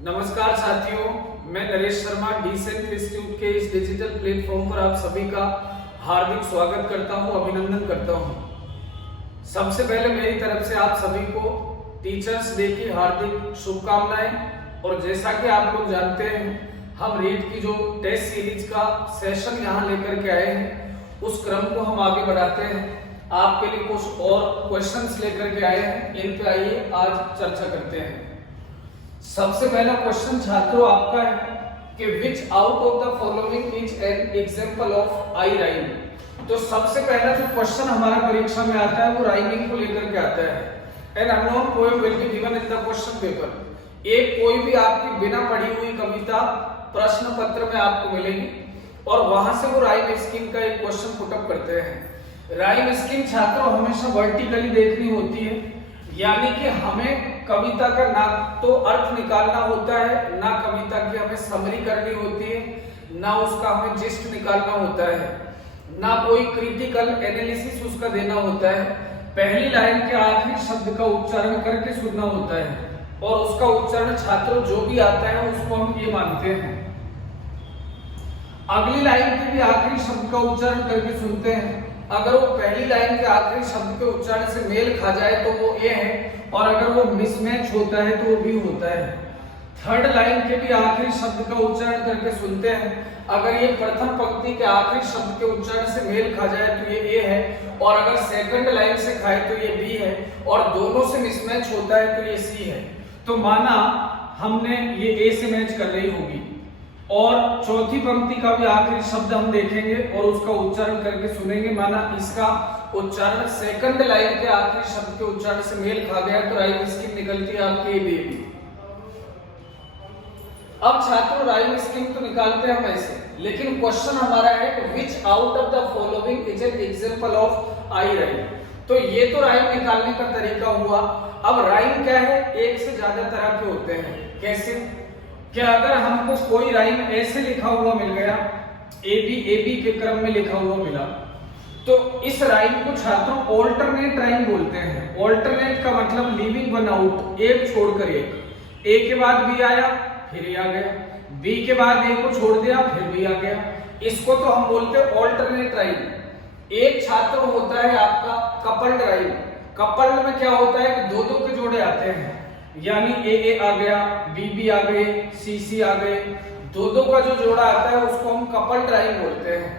नमस्कार साथियों, मैं नरेश शर्मा डीसेंट इंस्टीट्यूट के इस डिजिटल प्लेटफॉर्म पर आप सभी का हार्दिक स्वागत करता हूं, अभिनंदन करता हूं। सबसे पहले मेरी तरफ से आप सभी को टीचर्स डे की हार्दिक शुभकामनाएं। और जैसा कि आप लोग जानते हैं, हम रीड की जो टेस्ट सीरीज का सेशन यहां लेकर के आए हैं, उस क्रम को हम आगे बढ़ाते हैं। आपके लिए कुछ और क्वेश्चंस लेकर के आए हैं, इन पे आइए आज चर्चा करते हैं। सबसे पहला क्वेश्चन छात्रों आपका है कि विच out of the following is an example of I rhyme. तो सबसे पहला जो क्वेश्चन हमारा परीक्षा में आता है वो राइमिंग को लेकर के आता है। An unknown poem will be given in the question paper. एक कोई भी आपकी बिना पढ़ी हुई कविता प्रश्न पत्र में आपको मिलेगी और वहां से वो राइम स्कीम का एक क्वेश्चन पुट अप करते हैं। राइम स्कीम छात्रों हमेशा वर्टिकली देखनी होती है, यानी कि हमें कविता का ना तो अर्थ निकालना होता है, ना कविता की हमें समरी करनी होती है, ना उसका हमें जिस्ट निकालना होता है, ना कोई क्रिटिकल एनालिसिस उसका देना होता है। पहली लाइन के आखिरी शब्द का उच्चारण करके सुनना होता है और उसका उच्चारण छात्रों जो भी आता है उसको हम ये मानते हैं। अगली लाइन के भी आखिरी शब्द का उच्चारण करके सुनते हैं। अगर वो पहली लाइन के आखिरी शब्द के उच्चारण से मेल खा जाए तो वो ए है, और अगर वो मिसमैच होता है तो वो बी होता है। थर्ड लाइन के भी आखिरी शब्द का उच्चारण करके सुनते हैं। अगर ये प्रथम पंक्ति के आखिरी शब्द के उच्चारण से मेल खा जाए तो ये ए है, और अगर सेकंड लाइन से खाए तो ये बी है, और दोनों से मिसमैच होता है तो ये सी है। तो माना हमने ये ए से मैच कर रही होगी, और चौथी पंक्ति का भी आखिरी शब्द हम देखेंगे और उसका उच्चारण करके सुनेंगे। माना इसका उच्चारण सेकंड लाइन के आखिरी शब्द के उच्चारण से मेल खा गया तो राइम स्कीम निकलती है आपकी बेबी। अब छात्रों राइम स्कीम तो निकालते हैं हम ऐसे, लेकिन क्वेश्चन हमारा है कि विच out of the following is an example of I rhyme. तो ये तो राइम निकालने का तरीका हुआ। अब राइम क्या है, एक से ज्यादा तरह के होते हैं। कैसे? क्या अगर हमको कोई राइम ऐसे लिखा हुआ मिल गया, ए बी के क्रम में लिखा हुआ मिला, तो इस राइम को छात्रों ऑल्टरनेट राइम बोलते हैं। ऑल्टरनेट का मतलब लीविंग वन आउट, एक छोड़कर एक। ए के बाद बी आया फिर ए आ गया, बी के बाद ए को छोड़ दिया फिर बी आ गया। इसको तो हम बोलते हैं ऑल्टरनेट राइम। एक छात्र होता है आपका कपल्ड राइम। कपल्ड में क्या होता है कि दो दो के जोड़े आते हैं, यानी ए आ गया, बी आ गए, सी आ गए, दो दो का जो जोड़ा आता है उसको हम कपल्ड राइम बोलते हैं।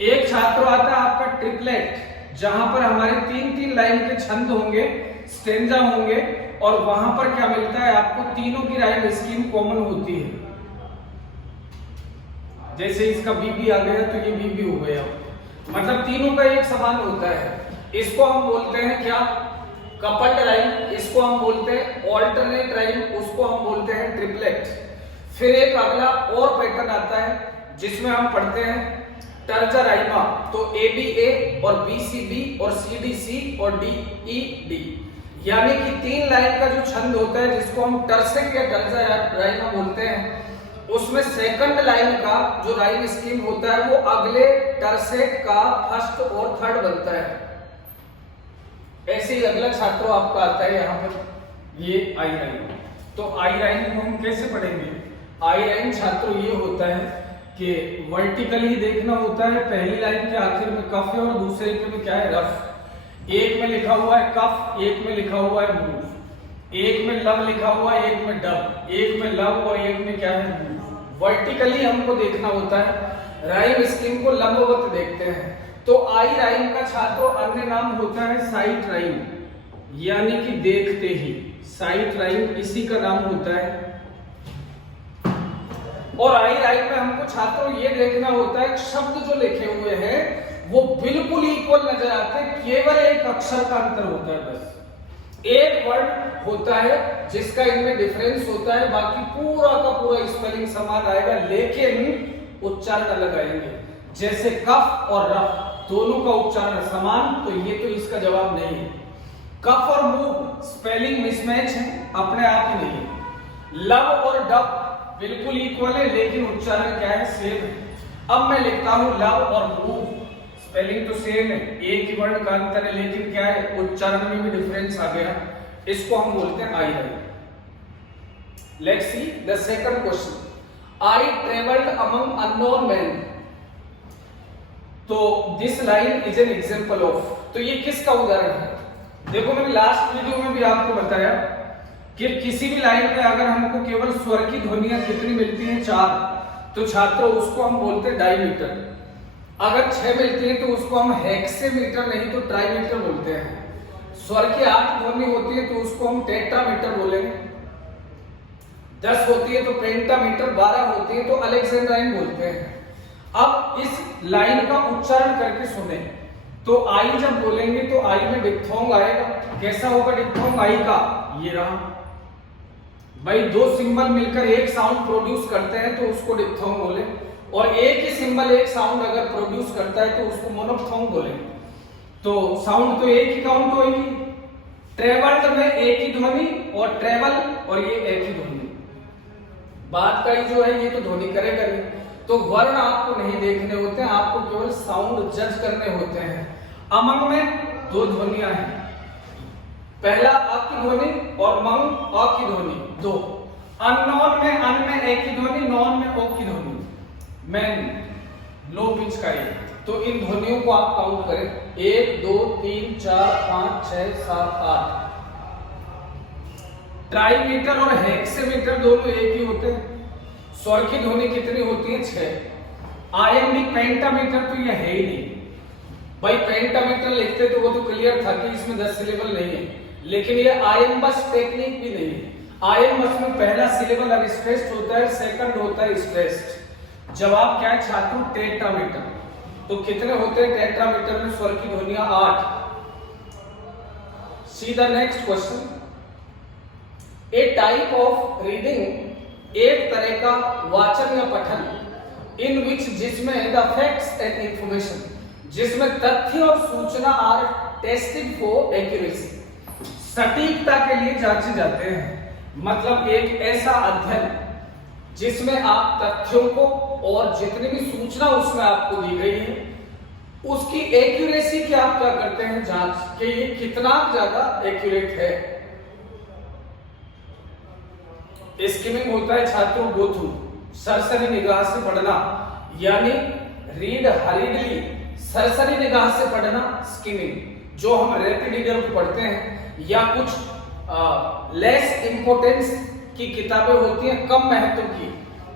एक छात्र आता है आपका ट्रिपलेट, जहां पर हमारे तीन तीन लाइन के छंद होंगे, स्टेंजा होंगे, और वहां पर क्या मिलता है आपको, तीनों की राइम स्कीम कॉमन होती है। जैसे इसका बी आ गया तो ये बी हो गया, मतलब तीनों का एक समान होता है। इसको हम बोलते हैं क्या, कपल्ड राइम। इसको हम बोलते हैं ऑल्टरनेट राइम, उसको हम बोलते हैं ट्रिपलेट। फिर एक अगला और पैटर्न आता है जिसमें हम पढ़ते हैं टर्जा राइमा। तो ए बी ए और बी सी बी और सी डी सी और डी ई डी, यानी कि तीन लाइन का जो छंद होता है जिसको हम टर्सेट या टर्जा राइमा बोलते हैं, उसमें सेकंड लाइन का जो राइम स्कीम होता है वो अगले टर्सेट का फर्स्ट और थर्ड बनता है। ऐसे ही अगला छात्रों आपका आता है यहाँ पर ये आई राइम। तो आई राइम को हम कैसे पढ़ेंगे? आई राइम छात्रों ये होता है कि वर्टिकली देखना होता है। पहली लाइन के आखिर में कफ है और दूसरे में क्या है, रफ। एक में लिखा हुआ है कफ, एक में लिखा हुआ है मूव, एक में लव लिखा हुआ है, एक में डब, एक में लव और एक में क्या है मूव। वर्टिकली हमको देखना होता है, राइम स्कीम को लंबवत देखते हैं। तो आई राइम का छात्रों अन्य नाम होता है साइट राइम, यानी कि देखते ही। साइट राइम इसी का नाम होता है। और आई राइम में हमको छात्रों ये देखना होता है शब्द जो लिखे हुए हैं वो बिल्कुल इक्वल नजर आते हैं, केवल एक अक्षर का अंतर होता है। बस एक वर्ड होता है जिसका इनमें डिफरेंस होता है, बाकी पूरा का पूरा स्पेलिंग समान आएगा, लेकिन उच्चारण अलग आएंगे। जैसे कफ और रफ दोनों का उच्चारण समान, तो ये तो इसका जवाब नहीं है। कफ और मूव स्पेलिंग मिसमैच है, अपने आप ही नहीं है। लव और डब बिल्कुल इक्वल है, लेकिन उच्चारण क्या है, सेम है। अब मैं लिखता हूं लव और मूव, स्पेलिंग तो सेम है, एक ही वर्ण का अंतर है, लेकिन क्या है, उच्चारण में भी डिफरेंस आ गया। इसको हम बोलते हैं आई rhyme. Let's see the second question. I traveled among unknown men. तो this line is an example of. तो ये किसका उदाहरण है? देखो मैंने लास्ट वीडियो में भी आपको बताया कि किसी भी लाइन में अगर हमको केवल स्वर की ध्वनियां कितनी मिलती हैं 4, तो छात्रों उसको हम बोलते हैं डायमीटर। अगर 6 मिलती हैं तो उसको हम हेक्सेमीटर नहीं तो ट्राईमीटर बोलते हैं। स्वर की 8 ध्वनि होती है तो उसको हम टेट्रामीटर बोलेंगे। 10 होती है तो पेंटामीटर, 12 होती है तो अलेक्जेंड्राइन बोलते हैं। अब इस लाइन का उच्चारण करके सुने तो आई जब बोलेंगे तो आई में डिप्थोंग आएगा। कैसा होगा डिप्थोंग आई का? ये रहा भाई, 2 सिंबल मिलकर एक साउंड प्रोड्यूस करते हैं तो उसको डिप्थोंग बोले, और एक ही सिंबल एक साउंड अगर प्रोड्यूस करता है तो उसको मोनोप्थोंग बोले। तो साउंड तो एक ही काउंट होगी। ट्रेवल्ड में एक ही ध्वनि और ट्रेवल और ये एक ही ध्वनि। बात का ही जो है ये तो ध्वनि करेगा नहीं। तो वर्ण आपको नहीं देखने होते हैं, आपको केवल साउंड जज करने होते हैं। अमंग में 2 ध्वनियां हैं, पहला अ की ध्वनि और मंग अ की ध्वनि 2। अननोन में अन में एक ही ध्वनि, नॉन में ओ की ध्वनि। मैन लो पिच का है। तो इन ध्वनियों को आप काउंट करें 1 2 3 4 5 6 7 8। ट्राईमीटर और हेक्सेमीटर दोनों एक ही होते हैं। स्वर की ध्वनि कितनी होती है? 6। आयम्बिक पेंटामीटर तो ये है ही नहीं भाई। पेंटामीटर लिखते तो वो तो क्लियर था कि इसमें 10 सिलेबल नहीं है, लेकिन ये आयम्बस टेक्निक भी नहीं है। आयम्बस में पहला सिलेबल अनस्ट्रेस्ड होता है, सेकंड होता है स्ट्रेस्ड। जवाब क्या है छात्रों? टेट्रामीटर। तो कितने होते हैं टेट्रामीटर में स्वर की ध्वनियां? 8। See the next question. A type of reading, एक तरह का वाचन या पठन, इन विच जिसमें द फैक्ट्स एंड इंफॉर्मेशन, जिसमें तथ्य और सूचना आर टेस्टेड फॉर एक्यूरेसी, सटीकता के लिए जांचे जाते हैं। मतलब एक ऐसा अध्ययन जिसमें आप तथ्यों को और जितनी भी सूचना उसमें आपको दी गई है उसकी एक्यूरेसी की आप क्या करते हैं? जांच कि ये कितना ज्यादा एक्यूरेट है। स्किमिंग होता है छात्रों गो थ्रू, सरसरी निगाह से पढ़ना, यानी रीड हरीडली, सरसरी निगाह से पढ़ना स्किमिंग। जो हम रैपिड रीडर को पढ़ते हैं या कुछ लेस इंपोर्टेंस की किताबें होती हैं, कम महत्व की,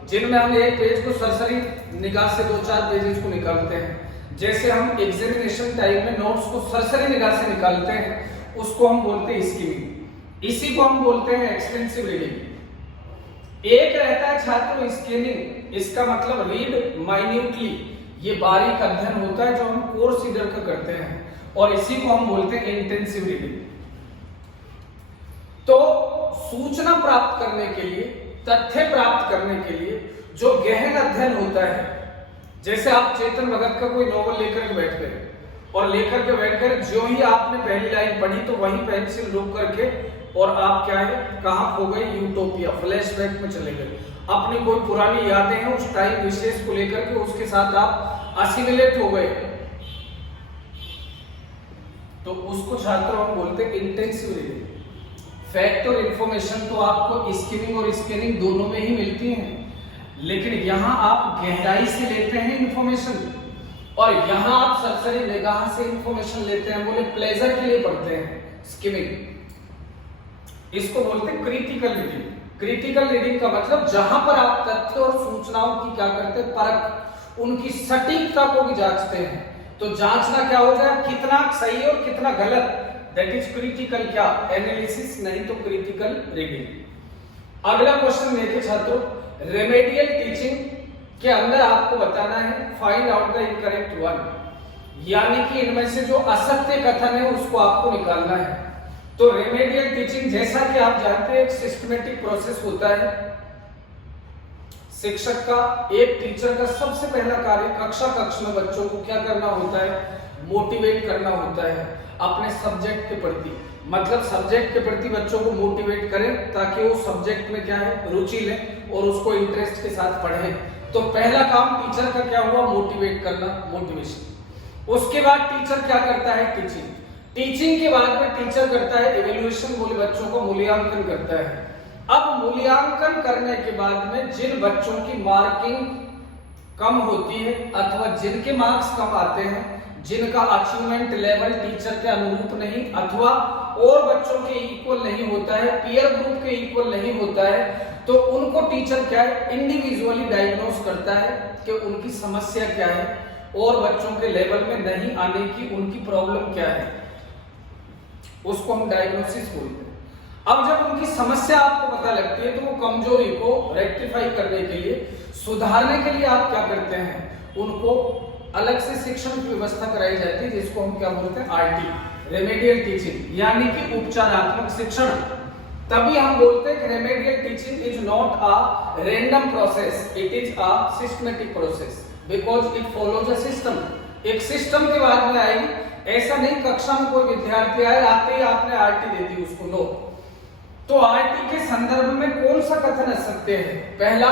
जिनमें हम एक पेज को सरसरी निगाह से 2-4 पेजेस को निकालते हैं। जैसे हम एग्जामिनेशन टाइम में नोट्स को सरसरी निगाह से निकालते हैं, उसको हम बोलते हैं स्किमिंग। इसी को हम बोलते हैं एक्सटेंसिव रीडिंग। एक रहता है छात्रों स्कैनिंग, इसका मतलब रीड माइन्यूटली, ये बारीक अध्ययन होता है जो हम कोर्स रीडर का करते हैं, और इसी को हम बोलते हैं इंटेंसिव रीडिंग। तो सूचना प्राप्त करने के लिए, तथ्य प्राप्त करने के लिए जो गहन अध्ययन होता है, जैसे आप चेतन भगत का कोई नॉवल लेकर के बैठ गए और लेकर के बैठ कर जो ही आपने पहली लाइन पढ़ी तो वही पेंसिल रोक करके और आप क्या है कहां खो गए? यूटोपिया, फ्लैशबैक में चले गए। अपनी कोई पुरानी यादें हैं उस टाइम विशेष को लेकर के उसके साथ आप असिमिलेट हो गए, तो उसको छात्रों हम बोलते हैं इंटेंसिव रीडिंग। फैक्ट और इंफॉर्मेशन तो आपको स्किमिंग और स्कैनिंग दोनों में ही मिलती हैं, लेकिन यहां आप गहराई से लेते हैं इंफॉर्मेशन और यहां आप सरसरी निगाह से इंफॉर्मेशन लेते हैं। बोले प्लेजर के लिए पढ़ते हैं स्किमिंग। इसको बोलते हैं क्रिटिकल रीडिंग। क्रिटिकल रीडिंग का मतलब जहां पर आप तथ्य और सूचनाओं की क्या करते हैं? परख, उनकी सटीकता को भी जांचते हैं। तो जांचना क्या हो गया? कितना सही और कितना गलत, दैट इज क्रिटिकल क्या? एनालिसिस, नहीं तो क्रिटिकल रीडिंग। अगला क्वेश्चन देखिए छात्रों, रेमेडियल टीचिंग के अंदर आपको बताना है find out the incorrect one, यानी कि इनमें से जो असत्य कथन है उसको आपको निकालना है। तो रेमेडियल टीचिंग जैसा कि आप जानते हैं एक सिस्टमेटिक प्रोसेस होता है। शिक्षक का, एक टीचर का सबसे पहला कार्य कक्ष में बच्चों को क्या करना होता है? मोटिवेट करना होता है अपने सब्जेक्ट के प्रति। मतलब सब्जेक्ट के प्रति बच्चों को मोटिवेट करें ताकि वो सब्जेक्ट में क्या है रुचि लें और उसको इंटरेस्ट के साथ पढ़ें। तो पहला काम टीचर का क्या हुआ? मोटिवेट करना, मोटिवेशन। उसके बाद टीचर क्या करता है? टीचिंग। टीचिंग के बाद में टीचर करता है इवैल्यूएशन, बोले बच्चों को मूल्यांकन करता है। अब मूल्यांकन करने के बाद में जिन बच्चों की मार्किंग कम होती है अथवा जिनके मार्क्स कम आते हैं, जिनका अचीवमेंट लेवल टीचर के अनुरूप नहीं अथवा और बच्चों के इक्वल नहीं होता है, पीयर ग्रुप के इक्वल नहीं होता है, तो उनको टीचर क्या है इंडिविजुअली डायग्नोस करता है कि उनकी समस्या क्या है और बच्चों के लेवल में नहीं आने की उनकी प्रॉब्लम क्या है, उसको हम डायग्नोसिस बोलते हैं। अब जब उनकी समस्या आपको पता लगती है तो वो कमजोरी को रेक्टिफाई करने के लिए, सुधारने के लिए आप क्या करते हैं, उनको अलग से शिक्षण की व्यवस्था कराई जाती है जिसको हम क्या बोलते हैं आरटी, रेमेडियल टीचिंग, यानी कि उपचारात्मक शिक्षण। तभी हम बोलते हैं कि remedial teaching is not a random process, it is a systematic process because it follows a system. एक सिस्टम के बाद में आएगी, ऐसा नहीं कक्षा में कोई विद्यार्थी आए आते ही आपने आरटी दे दी उसको, नो। तो आरटी के संदर्भ में कौन सा कथन रख सकते हैं? पहला,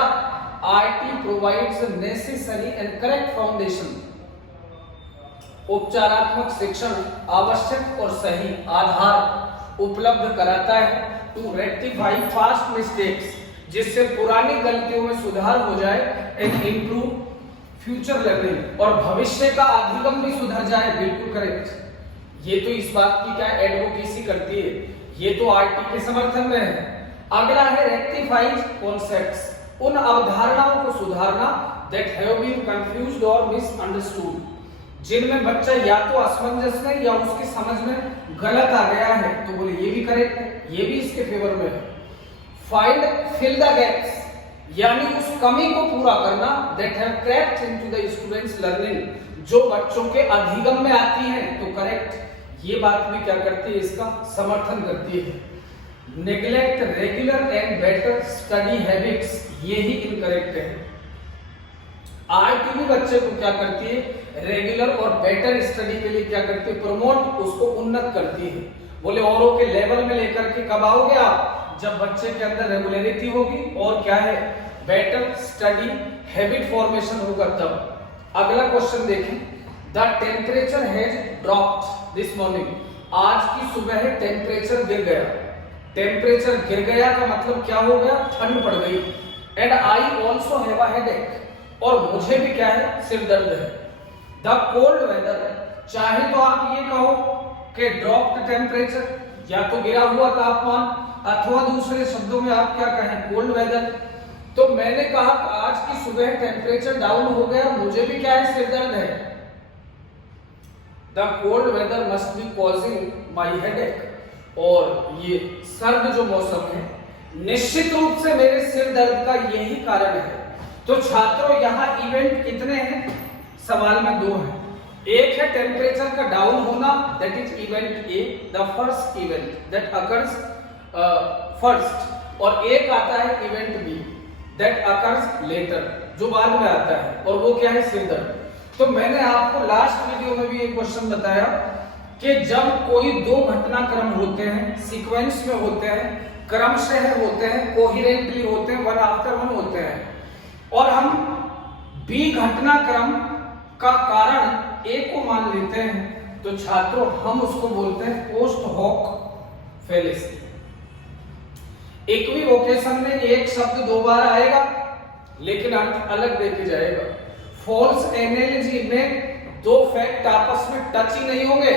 RT provides necessary and correct foundation, उपचारात्मक शिक्षण आवश्यक और सही आधार उपलब्ध कराता है टू रेक्टिफाई पास्ट मिस्टेक्स, जिससे पुरानी गलतियों में सुधार हो जाए एंड इम्प्रूव फ्यूचर लर्निंग, और भविष्य का अधिगम भी सुधर जाए। बिल्कुल करेक्ट। ये तो इस बात की क्या एडवोकेसी करती है, ये तो आरटी के समर्थन में है। अगला है रेक्टिफाइज कॉन्सेप्ट्स, उन अवधारणाओं को सुधारना दैट हैव बीन कंफ्यूज्ड और मिसअंडरस्टूड, जिनमें बच्चा या तो असमंजस में या उसकी समझ में गलत आ गया है, तो बोले ये भी करेक्ट है, ये भी इसके फेवर में है। फाइंड फिल द गैप्स, यानी उस कमी को पूरा करना that have crept into the students learning, जो बच्चों के अधिगम में आती है, तो करेक्ट, ये बात भी क्या करती है, इसका समर्थन करती है। Neglect regular and better study habits, ये ही इनकरेक्ट है। आरटी भी बच्चे को क्या करती है, रेगुलर और बेटर स्टडी के लिए क्या करती है, प्रमोट, उसको उन्नत करती है। बोले औरों के लेवल में लेकर के कब आओगे आप, जब बच्चे के अंदर रेगुलरिटी होगी और क्या है, बेटर स्टडी हैबिट फॉर्मेशन होगा तब। अगला क्वेश्चन देखें, the temperature has dropped this morning, आज की सुबह टेम्परेचर गिर गया। टेम्परेचर गिर गया का मतलब क्या हो गया, ठंड पड़ गई। And I also have a headache, और मुझे भी क्या है, सिर दर्द है। द कोल्ड वेदर, चाहे तो आप ये कहो कि ड्रॉप्ड टेम्परेचर, या तो गिरा हुआ तापमान, अथवा दूसरे शब्दों में आप क्या कहें, कोल्ड वेदर। तो मैंने कहा आज की सुबह टेम्परेचर डाउन हो गया, मुझे भी क्या है, सिर दर्द है। The cold weather must be causing my headache, और ये सर्द जो मौसम है निश्चित रूप से मेरे सिर दर्द का यही कारण है। तो छात्रों यहाँ इवेंट कितने हैं, सवाल में दो हैं। एक है टेम्परेचर का डाउन होना, that is event A, the first event that occurs first, और एक आता है event B that occurs later, जो बाद में आता है, और वो क्या है, सिर दर्द। तो मैंने आपको लास्ट वीडियो में भी एक क्वेश्चन बताया कि जब कोई दो घटनाक्रम होते हैं, सीक्वेंस में होते हैं, क्रमशः होते हैं, कोहेरेंटली होते हैं, वन आफ्टर वन होते हैं, और हम बी घटनाक्रम का कारण ए को मान लेते हैं, तो छात्रों हम उसको बोलते हैं पोस्ट हॉक फेलिसी। इक्विवोकेशन में एक शब्द दो बार आएगा लेकिन अर्थ अलग देके जाएगा। फॉल्स एनालॉजी में दो फैक्ट आपस में टच ही नहीं होंगे।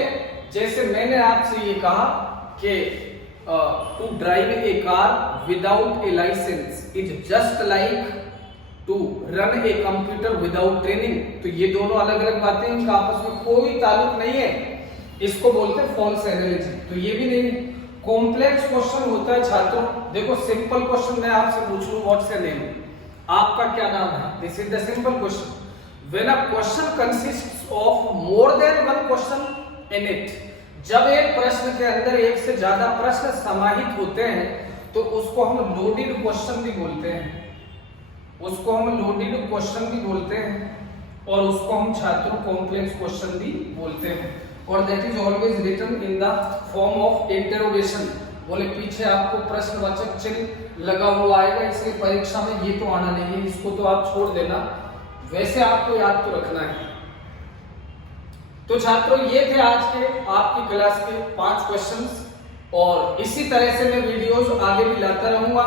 जैसे मैंने आपसे ये कहा कि to drive a car without a licence is just like to run a computer without training, तो ये दोनों अलग अलग बातें, इनका आपस में कोई ताल्लुक नहीं है, इसको बोलते हैं फॉल्स एनालॉजी। तो ये भी नहीं। कॉम्प्लेक्स क्वेश्चन होता है छात्रों, देखो सिंपल क्वेश्चन मैं आपसे पूछ लूं, व्हाट्स योर नेम, आपका क्या नाम है, this is the simple question. When a question consists of more than one question in it, जब एक प्रश्न के अंदर एक से ज्यादा प्रश्न समाहित होते हैं तो उसको हम लोडेड क्वेश्चन भी बोलते हैं, उसको हम लोडेड क्वेश्चन भी बोलते हैं, और उसको हम छात्रों कॉम्प्लेक्स क्वेश्चन भी बोलते हैं, और that is always written in the form of interrogation. बोले पीछे आपको प्रश्नवाचक चिन्ह लगा हुआ आएगा, इसलिए परीक्षा में ये तो आना नहीं है, इसको तो आप छोड़ देना, वैसे आपको याद तो रखना है। तो छात्रों ये थे आज के आपकी क्लास के 5 क्वेश्चंस, और इसी तरह से मैं वीडियोस आगे भी लाता रहूंगा।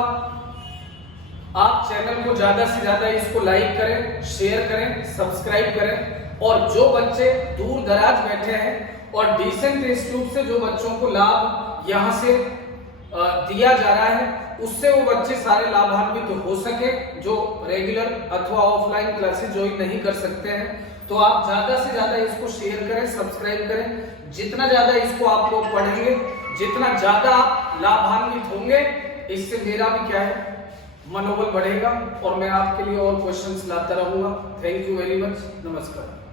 आप चैनल को ज्यादा से ज्यादा इसको लाइक करें, शेयर करें, सब्सक्राइब करें। और जो बच्चे दूर दराज बैठे हैं और डिसेंट इंस्टीट्यूट से जो बच्चों को लाभ यहाँ से दिया जा रहा है, उससे वो बच्चे सारे लाभान्वित हो सके जो रेगुलर अथवा ऑफलाइन क्लासेस ज्वाइन नहीं कर सकते हैं। तो आप ज्यादा से ज्यादा इसको शेयर करें, सब्सक्राइब करें। जितना ज्यादा इसको आप लोग पढ़ेंगे, जितना ज्यादा आप लाभान्वित होंगे, इससे मेरा भी क्या है, मनोबल बढ़ेगा और मैं आपके लिए और क्वेश्चंस लाता रहूंगा। Thank you very much. नमस्कार।